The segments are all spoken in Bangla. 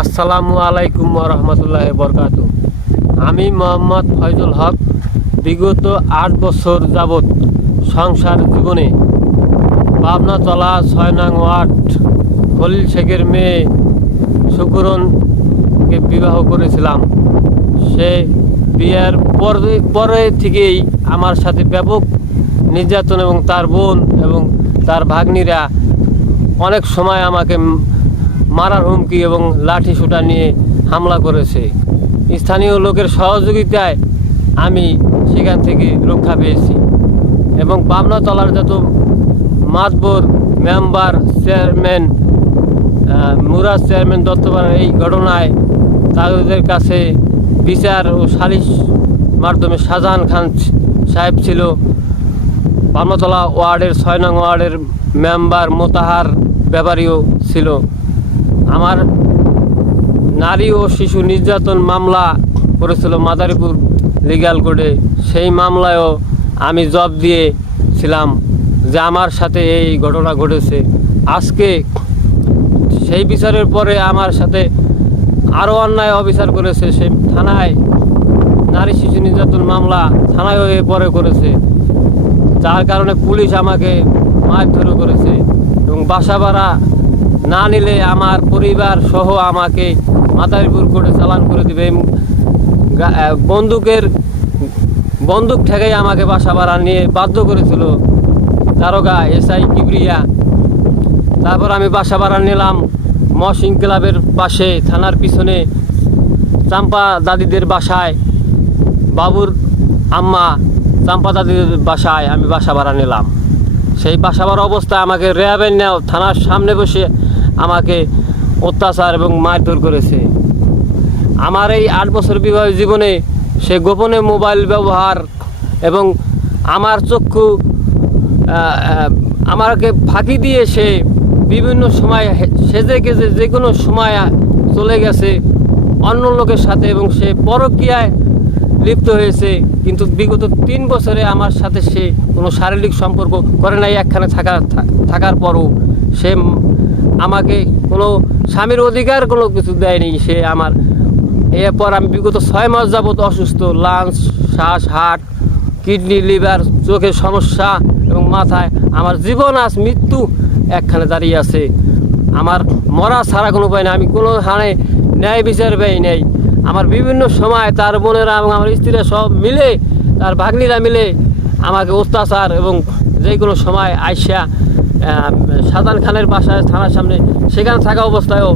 আসসালামু আলাইকুম রহমতুল্লাহ বরকাত। আমি মোহাম্মদ ফয়জুল হক। বিগত 8 বছর যাবৎ সংসার জীবনে পাবনাতলা 6 নং ওয়ার্ড খলিল শেখের মেয়ে শুকুরনকে বিবাহ করেছিলাম। সে বিয়ের পরে থেকেই আমার সাথে ব্যাপক নির্যাতন এবং তার বোন এবং তার ভাগ্নিরা অনেক সময় আমাকে মারার হুমকি এবং লাঠি সোঁটা নিয়ে হামলা করেছে। স্থানীয় লোকের সহযোগিতায় আমি সেখান থেকে রক্ষা পেয়েছি এবং পাবনাতলার যত Matbar member chairman Murad chairman দত্তপাড়ার এই ঘটনায় তাদের কাছে বিচার ও সালিশ মাধ্যমে শাহজাহান খান সাহেব ছিল, পাবনাতলা ওয়ার্ডের 6 নং ওয়ার্ডের মেম্বার মোতাহার ব্যাপারীও ছিল। আমার নারী ও শিশু নির্যাতন মামলা করেছিল মাদারীপুর লিগ্যাল কোর্টে। সেই মামলায়ও আমি জব দিয়েছিলাম যে আমার সাথে এই ঘটনা ঘটেছে। আজকে সেই বিচারের পরে আমার সাথে আরও অন্যায় অবিচার করেছে। সে থানায় নারী শিশু নির্যাতন মামলা থানায়ও পরে করেছে, যার কারণে পুলিশ আমাকে মারধর করেছে এবং বাসা ভাড়া না নিলে আমার পরিবার সহ আমাকে মাদারীপুর কোর্টে চালান করে দেবে। বন্দুক ঠেকাই আমাকে বাসা ভাড়া নিয়ে বাধ্য করেছিল দারোগা এসআই কিবরিয়া। তারপর আমি বাসা ভাড়া নিলাম মহসিন ক্লাবের পাশে থানার পিছনে চাম্পা দাদিদের বাসায়, বাবুর আম্মা চাম্পা দাদিদের বাসায় আমি বাসা ভাড়া নিলাম। সেই বাসা ভাড়া অবস্থায় আমাকে রেহাবেন নেও থানার সামনে বসে আমাকে অত্যাচার এবং মারধর করেছে। আমার এই 8 বছর বিবাহ জীবনে সে গোপনে মোবাইল ব্যবহার এবং আমার চক্ষু আমাকে ফাঁকি দিয়ে সে বিভিন্ন সময় সেজে গেছে, যে কোনো সময় চলে গেছে অন্য লোকের সাথে এবং সে পরকীয়ায় লিপ্ত হয়েছে। কিন্তু বিগত 3 বছরে আমার সাথে সে কোনো শারীরিক সম্পর্ক করে নাই। একখানে থাকার পরও সে আমাকে কোনো স্বামীর অধিকার কোনো কিছু দেয়নি। সে আমার এরপর আমি বিগত 6 মাস যাবৎ অসুস্থ, লাঞ্চ, শ্বাস, হার্ট, কিডনি, লিভার, চোখের সমস্যা এবং মাথায় আমার জীবন আজ মৃত্যু একখানে দাঁড়িয়ে আছে। আমার মরা ছাড়া কোনো উপায় নেই। আমি কোনো হানে ন্যায় বিচার পাই নেই। আমার বিভিন্ন সময় তার বোনেরা এবং আমার স্ত্রীরা সব মিলে, তার ভাগ্নিরা মিলে আমাকে অত্যাচার এবং যে কোনো সময় আইসা শাহজাহান খানের বাসায় থানার সামনে সেখানে থাকা অবস্থায়ও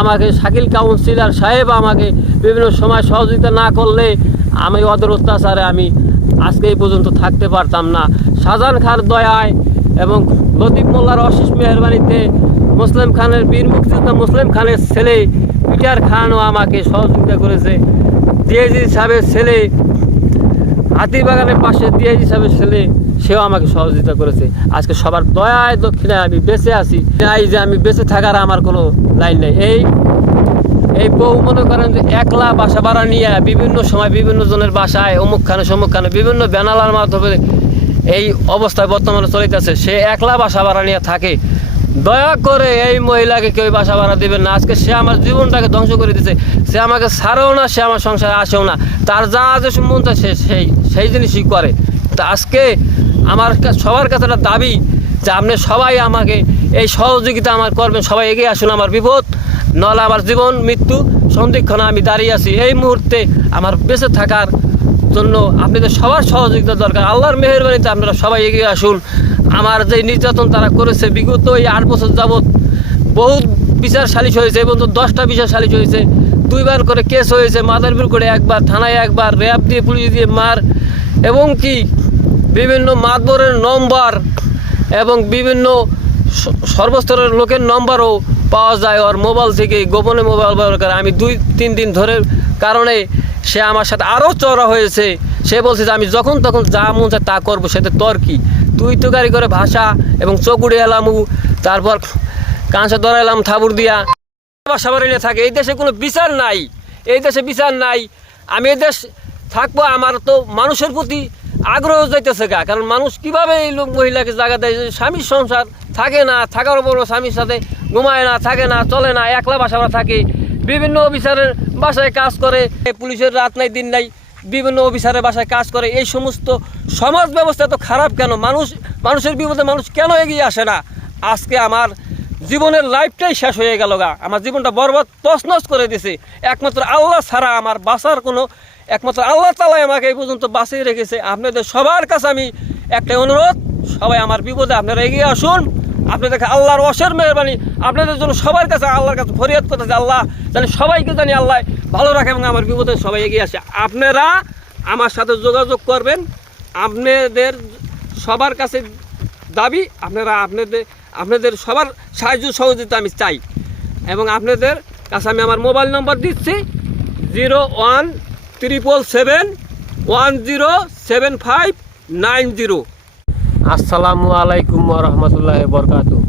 আমাকে শাকিল কাউন্সিলর সাহেব আমাকে বিভিন্ন সময় সহযোগিতা না করলে আমি ওদের অত্যাচারে আমি আজকে এই পর্যন্ত থাকতে পারতাম না। শাহজাহান খানের দয়ায় এবং লতিফ মোল্লার অশেষ মেহরবানিতে মুসলিম খানের বীর মুক্তিযোদ্ধা মুসলিম খানের ছেলে পিটার খানও আমাকে সহযোগিতা করেছে। ডিআইজি সাহেবের ছেলে হাতিবাগানের পাশে ডিআইজি সাহেবের ছেলে সেও আমাকে সহযোগিতা করেছে। আজকে সবার দয়ায় দক্ষিণে আমি বেঁচে আছি। এই যে আমি বেঁচে থাকার আমার কোনো লাইন নেই। এই বউ মনে করেন যে একলা বাসা ভাড়া নিয়ে বিভিন্ন সময় বিভিন্ন জনের বাসায় অমুকখানে সমুকখানে বিভিন্ন ব্যানালার মাধ্যমে এই অবস্থায় বর্তমানে চলিতেছে। সে একলা বাসা ভাড়া নিয়ে থাকে। দয়া করে এই মহিলাকে কেউ বাসা ভাড়া দেবেন না। আজকে সে আমার জীবনটাকে ধ্বংস করে দিচ্ছে। সে আমাকে ছাড়েও না, সে আমার সংসারে আসেও না। তার যা আছে মন সে সেই জিনিসই করে। তা আজকে আমার সবার কাছে একটা দাবি যে আপনি সবাই আমাকে এই সহযোগিতা আমার করবেন, সবাই এগিয়ে আসুন। আমার বিপদ নলে আমার জীবন মৃত্যু সন্ধিক্ষণে আমি দাঁড়িয়ে আছি। এই মুহূর্তে আমার বেঁচে থাকার জন্য আপনাদের সবার সহযোগিতা দরকার। আল্লাহর মেহেরবানিতে আপনারা সবাই এগিয়ে আসুন। আমার যে নির্যাতন তারা করেছে বিগত এই 8 বছর যাবৎ বহুত বিচার সালিশ হয়েছে এবং 10টা বিচার সালিশ হয়েছে, 2বার করে কেস হয়েছে। মাদারীপুর করে একবার, থানায় একবার, র্যাব দিয়ে পুলিশ দিয়ে মার এবং কি বিভিন্ন মাতবরের নম্বর এবং বিভিন্ন সর্বস্তরের লোকের নম্বরও পাওয়া যায় ওর মোবাইল থেকে। গোপনে মোবাইল ব্যবহার করে আমি 2-3 দিন ধরে কারণে সে আমার সাথে আরও চড়া হয়েছে। সে বলছে যে আমি যখন তখন যা মন চায় তা করবো, সেটা তোর কি, তুই তো গাড়ি করে ভাষা এবং চকুড়ে এলামু, তারপর কাঁচা ধরাইলাম থাবুর দিয়া বাসা বাড়ি নিয়ে থাকে। এই দেশে কোনো বিচার নাই, এই দেশে বিচার নাই। আমি এই দেশ থাকবো, আমার তো মানুষের প্রতি আগ্রহ যাইতেছে গা। কারণ মানুষ কীভাবে এই লোক মহিলাকে জায়গা দেয়, স্বামীর সংসার থাকে না, থাকার উপরও স্বামীর সাথে ঘুমায় না, থাকে না, চলে না, একলা বাসা থাকে। বিভিন্ন অফিসারের বাসায় কাজ করে, পুলিশের রাত নাই দিন নাই, বিভিন্ন অফিসারের বাসায় কাজ করে। এই সমস্ত সমাজ ব্যবস্থা তো খারাপ কেন? মানুষের বিপদে মানুষ কেন এগিয়ে আসে না? আজকে আমার জীবনের লাইফটাই শেষ হয়ে গেল গা, আমার জীবনটা বরবাদ তছনছ করে দিছে। একমাত্র আল্লাহ ছাড়া আমার বাঁচার কোনো, একমাত্র আল্লাহ তাআলাই আমাকে এই পর্যন্ত বাঁচিয়ে রেখেছে। আপনাদের সবার কাছে আমি একটাই অনুরোধ, সবাই আমার বিপদে আপনারা এগিয়ে আসুন। আপনাদের আল্লাহর অশেষ মেহরবানি, আপনাদের জন্য সবার কাছে আল্লাহর কাছে ফরিয়াদ করতেছে, আল্লাহ জানি সবাইকে জানি আল্লাহ ভালো রাখে এবং আমার বিপদে সবাই এগিয়ে আসে। আপনারা আমার সাথে যোগাযোগ করবেন, আপনাদের সবার কাছে দাবি, আপনাদের সবার সাহায্য সহযোগিতা আমি চাই। এবং আপনাদের কাছে আমি আমার মোবাইল নম্বর দিচ্ছি 0177107590। আসসালামু আলাইকুম ওয়া রাহমাতুল্লাহি ওয়া বারাকাতুহু।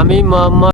আমি মোহাম্মদ